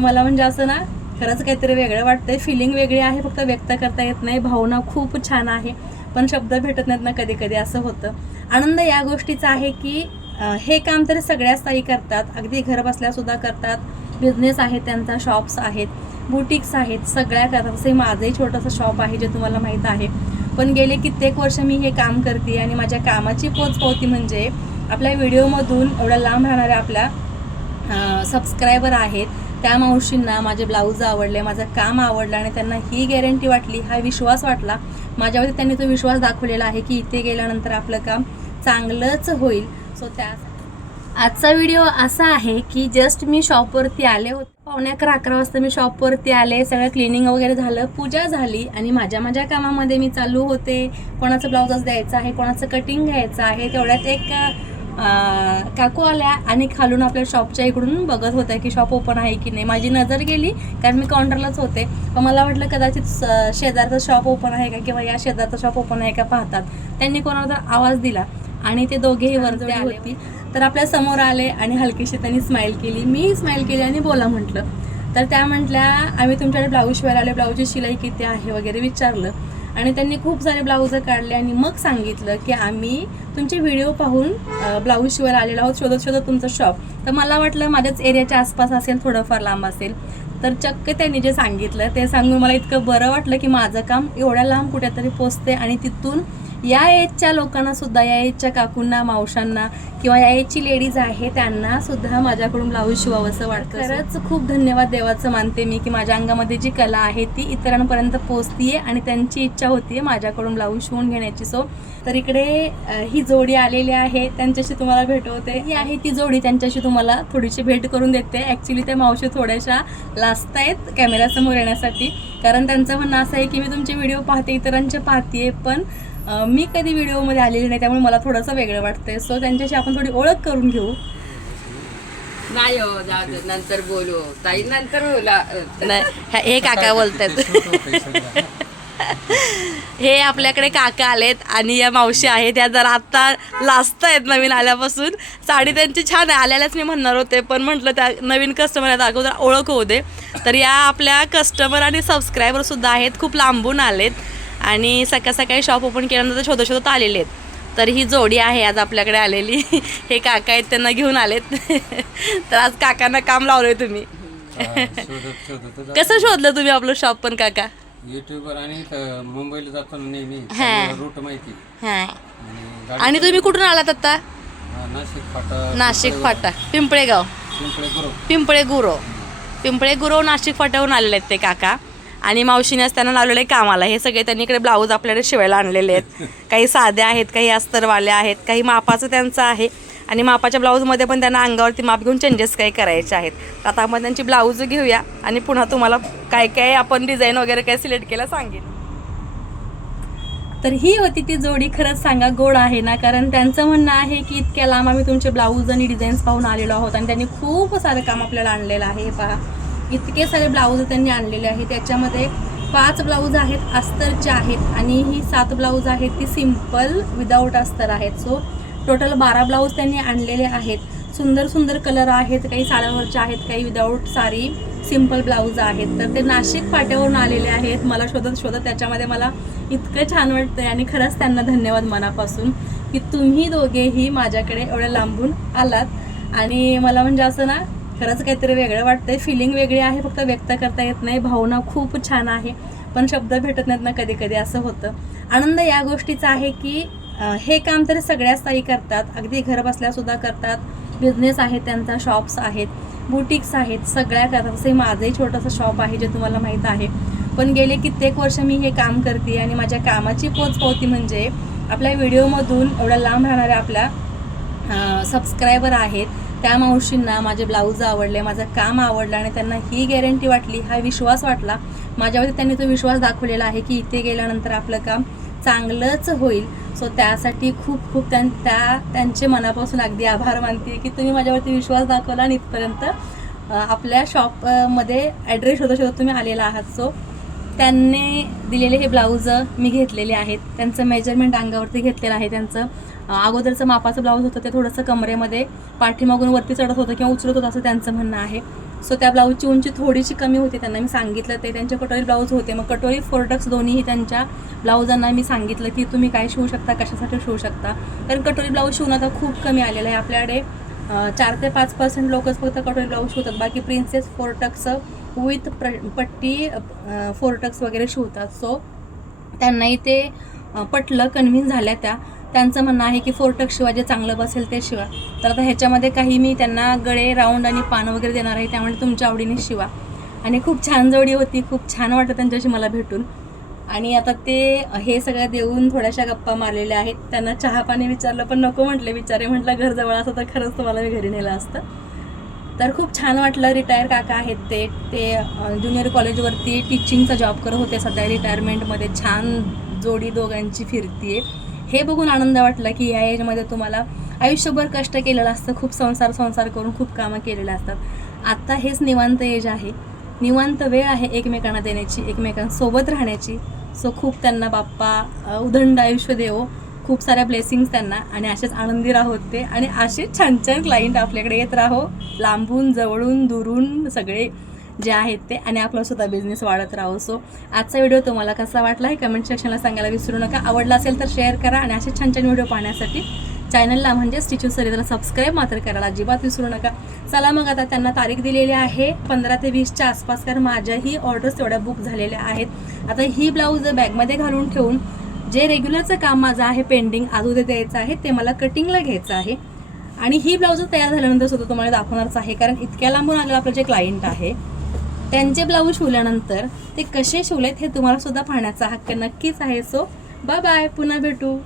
मला म्हणजे असं ना खरंच काहीतरी वेगळं वाटतंय, फिलिंग वेगळी आहे, फक्त व्यक्त करता येत नाही. भावना खूप छान आहे, पण शब्द भेटत नाहीत ना कधी कधी, असं होतं. आनंद या गोष्टीचा आहे की हे काम तर सगळ्याच ताई करतात, अगदी घर बसल्यासुद्धा करतात. बिझनेस आहे त्यांचा, शॉप्स आहेत, बुटिक्स आहेत, सगळ्या करतात. तसे माझंही छोटंसं शॉप आहे जे तुम्हाला माहीत आहे. पण गेले कित्येक वर्ष मी हे काम करते आणि माझ्या कामाची पोचपावती म्हणजे आपल्या व्हिडिओमधून एवढ्या लांब राहणाऱ्या आपल्या सबस्क्रायबर आहेत त्या मावशींना माझे ब्लाऊज आवडले, माझं काम आवडलं आणि त्यांना ही गॅरंटी वाटली, हा विश्वास वाटला माझ्यावरती. त्यांनी तो विश्वास दाखवलेला आहे की इथे गेल्यानंतर आपलं काम चांगलंच होईल. सो त्या आजचा व्हिडिओ असा आहे की जस्ट मी शॉपवरती आले होते, 11:15 वाजता मी शॉपवरती आले, सगळं क्लिनिंग वगैरे झालं, पूजा झाली आणि माझ्या कामामध्ये मी चालू होते. कोणाचं ब्लाऊजच द्यायचं आहे, कोणाचं कटिंग घ्यायचं आहे. तेवढ्यात एक काकू आल्या आणि खालून आपल्या शॉपच्या इकडून बघत होत्या की शॉप ओपन आहे की नाही. माझी नजर गेली कारण मी काउंटरलाच होते, पण मला वाटलं कदाचित शेजारचं शॉप ओपन आहे का किंवा या शेजारचं शॉप ओपन आहे का पाहतात. त्यांनी कोणाला तर आवाज दिला आणि ते दोघेही वरती आले होती. तर आपल्या समोर आले आणि हलकीशी त्यांनी स्माईल केली, मी स्माईल केली आणि बोला म्हटलं. तर त्या म्हटल्या आम्ही तुमच्याकडे ब्लाऊज शिवायला आले, ब्लाऊजची शिलाई किती आहे वगैरे विचारलं आणि त्यांनी खूप सारे ब्लाऊज काढले आणि मग सांगितलं की आम्ही तुमचे व्हिडिओ पाहून ब्लाऊज शिवायला आलेलो आहोत, शोधत तुमचं शॉप. तर मला वाटलं माझ्याच एरियाच्या आसपास असेल, थोडंफार लांब असेल. तर चक्क त्यांनी जे सांगितलं ते सांगून मला इतकं बरं वाटलं की माझं काम एवढ्या लांब कुठेतरी पोचते आणि तिथून या एजच्या लोकांना सुद्धा, या एजच्या काकूंना, मावशांना किंवा या एजची लेडीज आहे त्यांना सुद्धा माझ्याकडून ब्लाऊज शिवावंसं वाटतं. खरंच खूप धन्यवाद देवाचं मानते मी की माझ्या अंगामध्ये जी कला आहे ती इतरांपर्यंत पोचतीये आणि त्यांची इच्छा होतीये माझ्याकडून ब्लाऊज शिवून घेण्याची. सो तर इकडे ही जोडी आलेली आहे, त्यांच्याशी तुम्हाला भेटवते. ही आहे ती जोडी, त्यांच्याशी तुम्हाला थोडीशी भेट करून देते. ॲक्च्युली त्या मावशी थोड्याशा लाजतायत कॅमेऱ्यासमोर येण्यासाठी, कारण त्यांचं म्हणणं असं आहे की मी तुमचे व्हिडिओ पाहते, इतरांचे पाहते, पण मी कधी व्हिडिओमध्ये आलेली नाही, त्यामुळे मला थोडंसं वेगळं वाटतंय. सो त्यांच्याशी आपण थोडी ओळख करून घेऊ. नाही हो, जाऊ दे, नंतर बोलू ताई, नंतर बोला. नाही, हे काका बोलतात. हे आपल्याकडे काका आलेत आणि या मावशी आहेत, त्या जरा आत्ता लाजत आहेत नवीन आल्यापासून. साडी त्यांची छान आहे, आल्यालाच मी म्हणणार होते, पण म्हटलं त्या नवीन कस्टमर आहेत, अगोदर ओळख होऊ दे. तर या आपल्या कस्टमर आणि सबस्क्रायबरसुद्धा आहेत, खूप लांबून आलेत आणि सकाळी शॉप ओपन केल्यानंतर शोधत आलेले आहेत. तर ही जोडी आहे आज आपल्याकडे आलेली. हे काका आहेत, त्यांना घेऊन आलेत. तर आज काकांना काम लावलंय तुम्ही. कसं शोधलं तुम्ही आपलं शॉप पण काका? युट्यूबवर आणि मुंबईला जातो नेहमी, रूट माहिती. हां, आणि तुम्ही कुठून आलात आता? नाशिक फाटा, पिंपळे गुरव नाशिक फाट्यावरून आलेले आहेत ते काका. आणि मावशीने त्यांना लावलेलं आहे कामाला. हे सगळे त्यांनी इकडे ब्लाऊज आपल्याकडे शिवायला आणलेले आहेत. काही साध्या आहेत, काही अस्तरवाल्या आहेत, काही मापाचं त्यांचं आहे आणि मापाच्या ब्लाऊजमध्ये पण त्यांना अंगावरती माप घेऊन चेंजेस काही करायचे आहेत. तर आता आपण त्यांची ब्लाऊज घेऊया आणि पुन्हा तुम्हाला काय आपण डिझाईन वगैरे काय सिलेक्ट केलं सांगेन. तर ही होती ती जोडी. खरंच सांगा, गोड आहे ना, कारण त्यांचं म्हणणं आहे की इतक्या लांब आम्ही तुमचे ब्लाऊज आणि डिझाईन्स पाहून आलेलो आहोत आणि त्यांनी खूप सारं काम आपल्याला आणलेलं आहे. हे पहा, इतके सारे ब्लाऊज त्यांनी आणलेले आहेत. त्याच्यामध्ये 5 ब्लाऊज आहेत अस्तरचे आहेत आणि ही 7 ब्लाऊज आहेत ती सिम्पल विदाऊट अस्तर आहेत. सो टोटल 12 ब्लाऊज त्यांनी आणलेले आहेत. सुंदर कलर आहेत, काही साड्यावरचे आहेत, काही विदाऊट साडी सिम्पल ब्लाऊज आहेत. तर ते नाशिक फाट्यावरून आलेले आहेत. मला शोधत त्याच्यामध्ये मला इतकं छान वाटतंय आणि खरंच त्यांना धन्यवाद मनापासून की तुम्ही दोघेही माझ्याकडे एवढ्या लांबून आलात. आणि मला म्हणजे असं ना खरंच काहीतरी वेगळं वाटतंय, फिलिंग वेगळी आहे, फक्त व्यक्त करता येत नाही. भावना खूप छान आहे, पण शब्द भेटत नाहीत ना कधी कधी, असं होतं. आनंद या गोष्टीचा आहे की हे काम तर सगळ्याच ताई करतात, अगदी घर बसल्यासुद्धा करतात. बिझनेस आहे त्यांचा, शॉप्स आहेत, बुटिक्स आहेत, सगळ्या करतात. तसे माझंही छोटंसं शॉप आहे जे तुम्हाला माहीत आहे. पण गेले कित्येक वर्ष मी हे काम करते आणि माझ्या कामाची पोचपावती म्हणजे आपल्या व्हिडिओमधून एवढ्या लांब राहणाऱ्या आपल्या सबस्क्रायबर आहेत त्या मावशींना माझे ब्लाऊज आवडले, माझं काम आवडलं आणि त्यांना ही गॅरंटी वाटली, हा विश्वास वाटला माझ्यावरती. त्यांनी तो विश्वास दाखवलेला आहे की इथे गेल्यानंतर आपलं काम चांगलंच होईल. सो त्यासाठी खूप त्यांचे मनापासून अगदी आभार मानते की तुम्ही माझ्यावरती विश्वास दाखवला आणि इथपर्यंत आपल्या शॉपमध्ये ॲड्रेस शोधत तुम्ही आलेला आहात. सो त्यांनी दिलेले हे ब्लाऊज मी घेतलेले आहेत. त्यांचं मेजरमेंट अंगावरती घेतलेलं आहे. त्यांचं अगोदरचं मापाचं ब्लाऊज होतं ते थोडंसं कमरेमध्ये पाठीमागून वरती चढत होतं किंवा उचलत होतं असं त्यांचं म्हणणं आहे. सो त्या ब्लाऊजची उंची थोडीशी कमी होती, त्यांना मी सांगितलं ते. त्यांचे कटोरी ब्लाऊज होते, मग कटोरी फोर्टक्स दोन्हीही त्यांच्या ब्लाऊजांना मी सांगितलं की तुम्ही काय शिवू शकता, कशासाठी शिवू शकता. कारण कटोरी ब्लाऊज शिवून आता खूप कमी आलेलं आहे आपल्याकडे. 4 ते 5% लोकच फक्त कटोरी ब्लाऊज शिवतात, बाकी प्रिन्सेस फोर्टक्स विथ पट्टी फोर्टक्स वगैरे शिवतात. सो त्यांनाही ते पटलं, कन्व्हिन्स झाल्या त्या. त्यांचं म्हणणं आहे की फोर्टक्स शिवा, जे चांगलं बसेल ते शिवा. तर आता ह्याच्यामध्ये काही मी त्यांना गळे, राऊंड आणि पानं वगैरे देणार आहे, त्यामुळे तुमच्या आवडीने शिवा. आणि खूप छान जोडी होती, खूप छान वाटतं त्यांच्याशी मला भेटून. आणि आता ते हे सगळं देऊन थोड्याशा गप्पा मारलेल्या आहेत. त्यांना चहा पाणी विचारलं पण नको म्हटले बिचारे. म्हटलं घर जवळ असतं तर खरंच तुम्हाला मी घरी नेलं असतं. तर खूप छान वाटलं. रिटायर काका आहेत ते ज्युनियर कॉलेजवरती टीचिंगचा जॉब करत होते, सध्या रिटायरमेंटमध्ये. छान जोडी दोघांची फिरतीये, हे बघून आनंद वाटला की या एजमध्ये तुम्हाला आयुष्यभर कष्ट केलेलं असतं, खूप संसार करून खूप कामं केलेलं असतात. आता हेच निवांत एज आहे, निवांत वेळ आहे एकमेकांना देण्याची, एकमेकांसोबत राहण्याची. सो खूप त्यांना बाप्पा उदंड आयुष्य देवो, खूप साऱ्या ब्लेसिंग्स त्यांना. आणि असेच आनंदी राहोत ते, आणि असे छान छान क्लायंट आपल्याकडे येत राहो, लांबून जवळून दुरून सगळे जे आहेत ते, आणि आपला सुद्धा बिझनेस वाढत राहो. सो आजचा व्हिडिओ तुम्हाला कसा वाटला हे कमेंट सेक्शनला सांगायला विसरू नका. आवडला असेल तर शेअर करा, आणि असे छान छान व्हिडिओ पाहण्यासाठी चॅनलला म्हणजे स्टिचू सरिताला सबस्क्राईब मात्र करायला अजिबात विसरू नका. चला मग आता त्यांना तारीख दिलेली आहे 15 ते 20च्या आसपास, कारण माझ्याही ऑर्डर्स तेवढ्या बुक झालेल्या आहेत. आता ही ब्लाऊज बॅगमध्ये घालून ठेवून जे रेग्युलरचं काम माझं आहे पेंडिंग आज उद्या द्यायचं आहे, ते मला कटिंगला घ्यायचं आहे. आणि ही ब्लाऊज तयार झाल्यानंतर सुद्धा तुम्हाला दाखवणारच आहे, कारण इतक्या लांबून आलेलं आपलं जे क्लायंट आहे त्यांचे ब्लाऊज शिवल्यानंतर ते कसे शिवलेत हे तुम्हाला सुद्धा पाहण्याचा हक्क नक्कीच आहे. सो बाय बाय, पुन्हा भेटू.